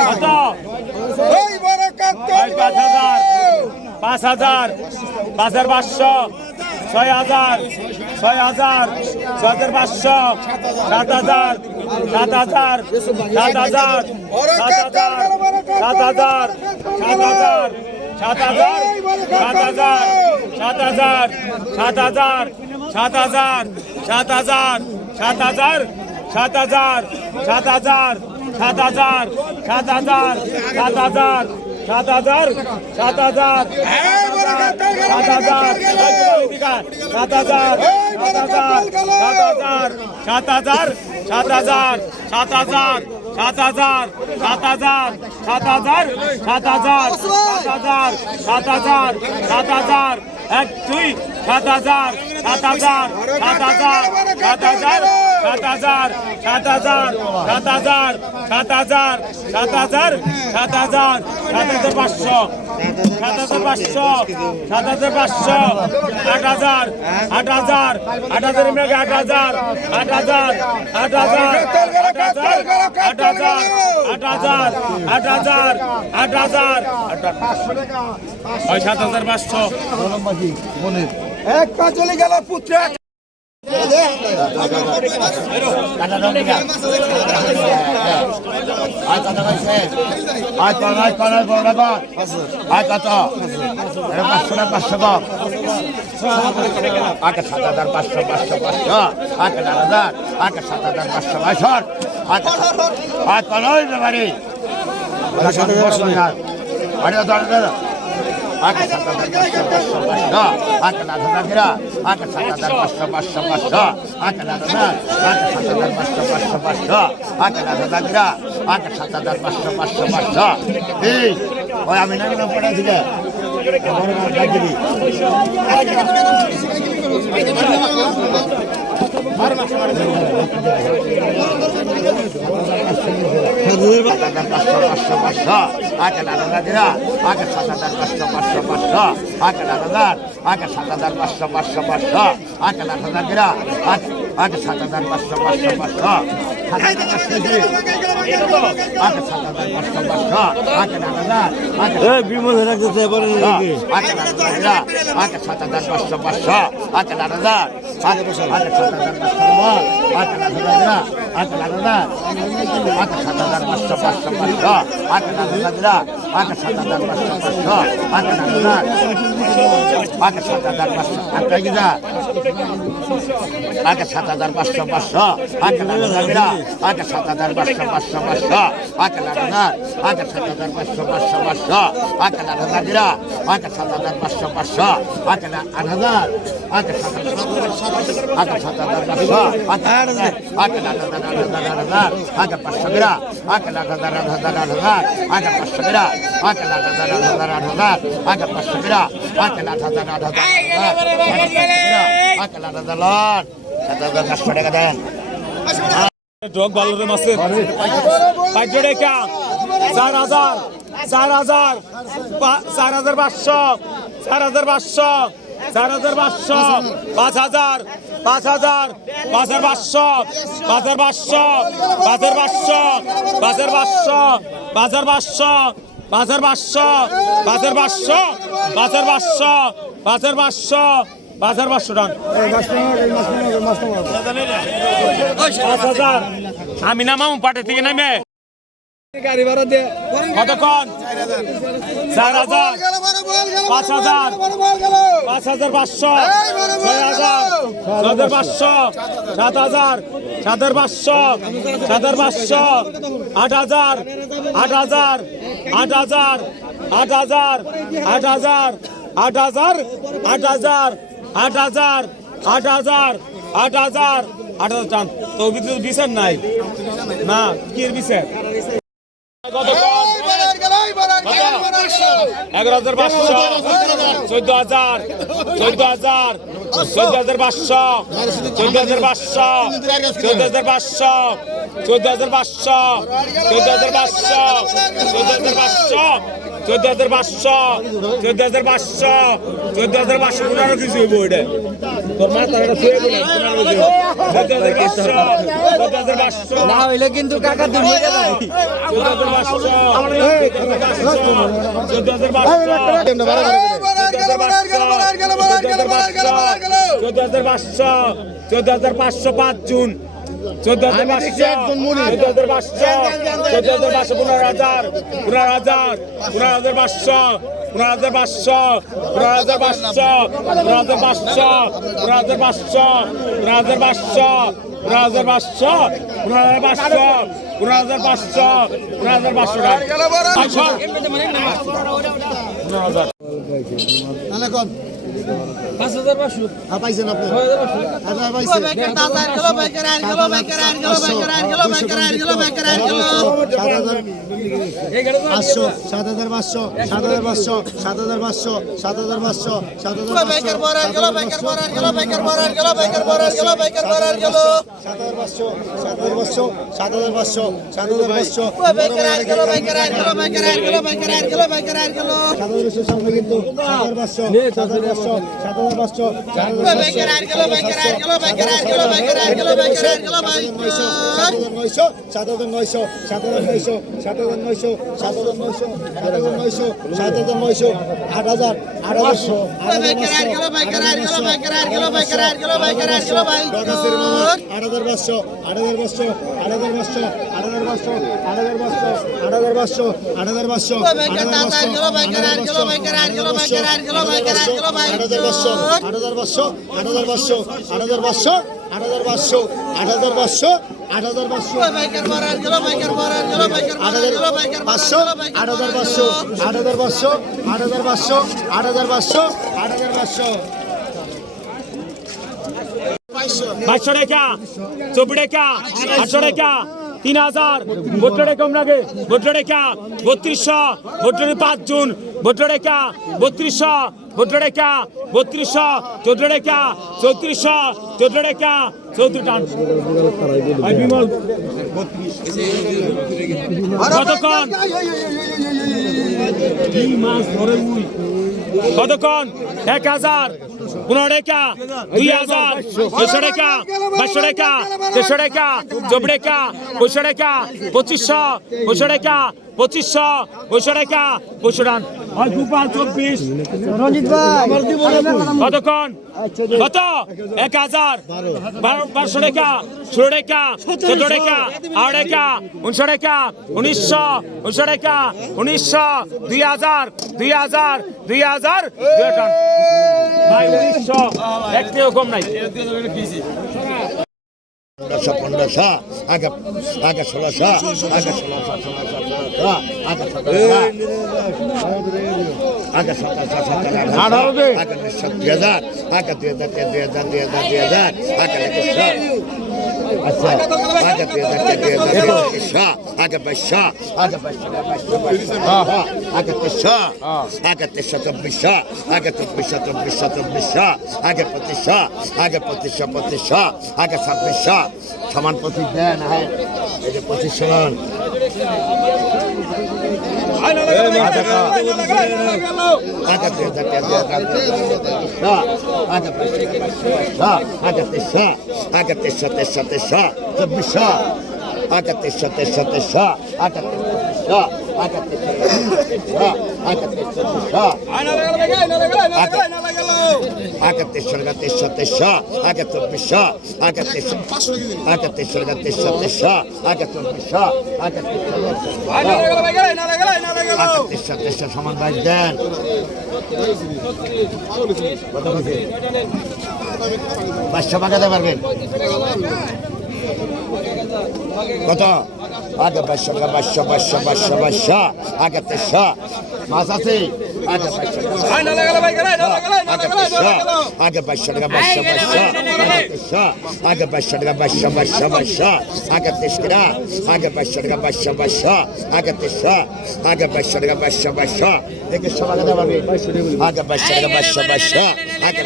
কত পাঁচ হাজার পাঁচ হাজার পাঁচ হাজার পাঁচশো ছয় হাজার ছয় হাজার ছয় হাজার পাঁচশো সাত হাজার সাত হাজার সাত হাজার সাত হাজার সাত হাজার সাত হাজার সাত হাজার সাত হাজার সাত হাজার সাত হাজার সাত হাজার সাত হাজার সাত হাজার সাত হাজার সাত হাজার সাত হাজার সাত হাজার সাত হাজার সাত হাজার সাত হাজার সাত হাজার সাত হাজার সাত হাজার সাত হাজার সাত হাজার সাত হাজার সাত হাজার সাত হাজার সাত হাজার সাত হাজার সাত হাজার এক দুই সাত হাজার সাত হাজার সাত হাজার সাত হাজার সাত হাজার সাত হাজার সাত হাজার সাত হাজার সাত হাজার সাত হাজার সাত হাজার পাঁচশো সাত হাজার পাঁচশো সাত হাজার পাঁচশো আট হাজার আট হাজার আট হাজার মেঘে আট হাজার আট হাজার আট হাজার আট হাজার আট হাজার আট হাজার আট হাজার আট হাজার সাত হাজার পাঁচশো এক পা চলে গেল পুত্র আট সাত হাজার পাঁচশো পাঁচশো পাঁচশো আট হাজার আট সাত হাজার পাঁচশো পাঁচশো আট আট কনয় ব্যাপারে আরে দাঁড়া দাঁড়া আগে সাত হাজার পাঁচশো পাঁচশো পাঁচশো। আট হাজার গিরা আগে সাত হাজার পাঁচশো পাঁচশো পাঁচশো। আট হাজার আগে সাত হাজার পাঁচশো পাঁচশো। পাঁচশো আট হাজার গিরা আগে সাত হাজার পাঁচশো পাঁচশো পাঁচশো। এই, ওই আমি না পাঁচশো পাঁচশো পাঁচশো আগে আট হাজার আগে সাত হাজার পাঁচশো পাঁচশো পাঁচশো আগে আট হাজার আগে সাত হাজার পাঁচশো পাঁচশো পাঁচশো আগে আট হাজার গিরা আগে আগে সাত হাজার পাঁচশো পাঁচশো পাঁচশো বিমল রাখতেছে আগে সাত হাজার পাঁচশো পাঁচশো আগে আট হাজার আট হাজার পাঁচশো পাঁচশো পাঁচশো আট হাজার আকাশ সাতাদার পাঁচশো পাঁচশো আকাশ সাতাদার আকাশ সাতাদার পাঁচশো আকাশ গিরা আকাশ সাতাদার পাঁচশো পাঁচশো আকাশ গিরা আকাশ সাতাদার পাঁচশো পাঁচশো পাঁচশো আকাশ হাজার আকাশ সাতাদার পাঁচশো পাঁচশো পাঁচশো আকাশ হাজার গিরা আকাশ সাতাদার পাঁচশো পাঁচশো আকাশ আট হাজার আকাশ সাতাদার আকাশ সাতাদার পাঁচশো আকাশ আকাশ আট হাজার আট হাজার আট হাজার আকাশ পাঁচশো গিরা আকাশ আট হাজার আট হাজার আট হাজার আকাশ আট হাজার আট হাজার আট হাজার আগে পাঁচশো আগে আট হাজার আট হাজার আট হাজার লন সাত হাজার পাঁচশো টাকা দেন ডগ বালুরে মাসের পাঁচশো টাকা চার হাজার চার হাজার চার হাজার পাঁচশো চার হাজার পাঁচশো পাঁচ হাজার পাঁচ হাজার পাঁচ হাজার পাঁচশো পাঁচ হাজার পাঁচশো পাঁচ হাজার পাঁচশো পাঁচ হাজার পাঁচশো পাঁচ হাজার পাঁচশো পাঁচ হাজার পাঁচশো পাঁচ হাজার পাঁচশো পাঁচ হাজার পাঁচশো পাঁচ হাজার পাঁচশো পাঁচ হাজার পাঁচশো টাকা পাঁচ হাজার। আমি নামাম পাটে থেকে নামে। কতক্ষণ? চার হাজার। পাঁচ হাজার। পাঁচ হাজার পাঁচশো ছয় হাজার। ছয় হাজার পাঁচশো সাত হাজার। সাত হাজার পাঁচশো সাত হাজার পাঁচশো আট হাজার। আট হাজার। আট হাজার আট হাজার আট হাজার আট হাজার আট হাজার আট হাজার আট হাজার আট হাজার আট হাজার টান। তো ভিতরে বিচার নাই? না, কি এর বিচার এগারো হাজার পাঁচশো চোদ্দ হাজার চোদ্দ হাজার চোদ্দ হাজার পাঁচশো চোদ্দ হাজার পাঁচশো চোদ্দ হাজার পাঁচশো চোদ্দ হাজার পাঁচশো চোদ্দ হাজার পাঁচশো চোদ্দ হাজার পাঁচশো চোদ্দ হাজার পাঁচশো চোদ্দ হাজার পাঁচশো চোদ্দ হাজার পাঁচশো পনেরো কিছু হইব এটা তোর মাথা এটা শুয়ে গেলে চোদ্দ হাজার পাঁচশো চোদ্দ হাজার না হইলে কিন্তু কাকা দিন হয়ে যাবে চোদ্দ হাজার পাঁচশো চোদ্দ হাজার পাঁচশো চোদ্দ হাজার পাঁচশো চোদ্দ হাজার পাঁচশো পাঁচ জুন চোদ্দ হাজার পাঁচশো চোদ্দ হাজার পাঁচশো চোদ্দ হাজার পাঁচশো পনেরো হাজার পনেরো হাজার পনেরো হাজার পাঁচশো পনেরো হাজার পাঁচশো পনেরো হাজার পাঁচশো পনেরো হাজার পাঁচশো পনেরো হাজার পাঁচশো পনেরো হাজার পাঁচশো পনেরো হাজার পাঁচশো পনেরো হাজার পাঁচশো পনেরো হাজার পাঁচশো পনেরো হাজার পাঁচশো পনেরো হাজার কথা পাঁচ হাজার পাঁচশো পাইছেন আপনি পাঁচশো হাজার পাইছেন পাঁচশো সাত হাজার পাঁচশো সাত হাজার পাঁচশো সাত হাজার পাঁচশো সাত হাজার পাঁচশো সাত হাজার পাঁচশো সাত হাজার পাঁচশো সাত হাজার পাঁচশো সাত হাজার পাঁচশো সাত হাজার পাঁচশো সাত হাজার পাঁচশো সাত হাজার পাঁচশো সাত হাজার নয়শো সাত হাজার নয়শো সাত হাজার নয়শো সাত হাজার নয়শো সাত হাজার নয়শো সাত হাজার নয়শো সাত হাজার নয়শো আট হাজার আট হাজারশো আট হাজার পাঁচশো আট হাজার পাঁচশো আট হাজার পাঁচশো আট হাজার পাঁচশো আট হাজার পাঁচশো আট হাজার পাঁচশো আট হাজার পাঁচশো আট হাজার পাঁচশো আট হাজার পাঁচশো আট হাজার পাঁচশো আট হাজার পাঁচশো আট হাজার পাঁচশো আট হাজার পাঁচশো আট হাজার পাঁচশো আট হাজার পাঁচশো আট হাজার পাঁচশো আট হাজার পাঁচশো আট হাজার পাঁচশো আট হাজার পাঁচশো আট পাঁচশো টাকা, চব্বিশ টাকা আটশো টাকা তিন হাজার। ভোটরে কম লাগে ভোটরে কা বত্রিশ ভোটরে পাঁচ জুন ভোটরে কা বত্রিশ ভোটরে কা বত্রিশ চোদ্দরে কা চৌত্রিশ চোদ্দরে কা চৌদ্দ টান। কতক্ষণ এক হাজার পনেরো টাকা দুই হাজার দুশো টাকা বাইশশো টাকা দেড়শো টাকা চব্বিশ টাকা পঁয়শো টাকা পঁচিশশো পঁয়শো টাকা পঁচিশশো পঁয়শো টাকা পঁয়শো আর দুপাল চব্বিশ রঞ্জিত ভাই কতক্ষণ কত এক হাজার বারো- বারোশো টাকা ষোলো টাকা চোদ্দ টাকা আট টাকা উনিশশো টাকা উনিশশো উনিশশো টাকা উনিশশো দুই হাজার দুই হাজার দুই হাজার দুই টান ভাই উনিশশো একটিও কম নাই। পনেরোশো পনেরোশো আগে আগে ষোলোশো আগে ষোলোশো ষোলোশো আগে আগে সতেরোশো সতেরো আগে উনিশশো দুই হাজার আগে দুই হাজার দুই হাজার দুই হাজার দুই হাজার আগে আচ্ছা আগে পেশা আগে পেশা আগে পেশা আগে পেশা আগে পেশা চব্বিশা আগে চব্বিশা চব্বিশা চব্বিশা আগে পঁচিশা আগে পঁচিশা পঁচিশা আগে ছাব্বিশা সমান পঁচিশ দেন হ্যাঁ পঁচিশ সমান আটাত্রিশ সাতাশ সাতাশ চব্বিশ আটাত্রিশ সাতাশ সাতাশ আটাত্রিশ আটাত্রিশ আটাত্রিশ আটাত্রিশ আগে তেসর গা তেসর তেসর আগে চব্বিশ আগে তেসর আগে তেসর গা তেসর তেসর আগে চব্বিশ আগে তেসর তেসর সমান বাইশ, দেন। বাইশশো বাঁকাতে পারবেন। কত? আগে বাইশশো বাইশশো বাইশশো বাইশশো বাইশশো আগে তেসর মাছ আছে? আগে বাইশশো টাকা বাইশশো বাইশশো আগে বাইশশো টাকা বাইশশো বাইশশো বাইশশো আগে টাকা আগে বাইশশো টাকা বাইশশো বাইশশো আগে তেইশশো আগে বাইশশো টাকা বাইশশো বাইশশো টাকা দেওয়া হবে আগে বাইশশো টাকা বাইশশো বাইশশো আগে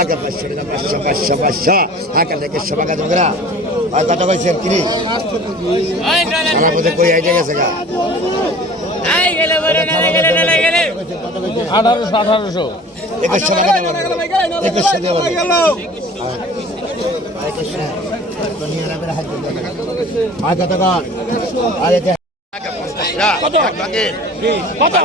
আগে বাইশশো টাকা বাইশশো বাইশশো বাইশশো আগে একুশশো টাকা দেবো আর কত কইছেন কিনি আমার মধ্যে কই আইডিয়া গেছে গা আঠারোশো আঠারোশো। একুশশো একুশশো আগে টাকা কত?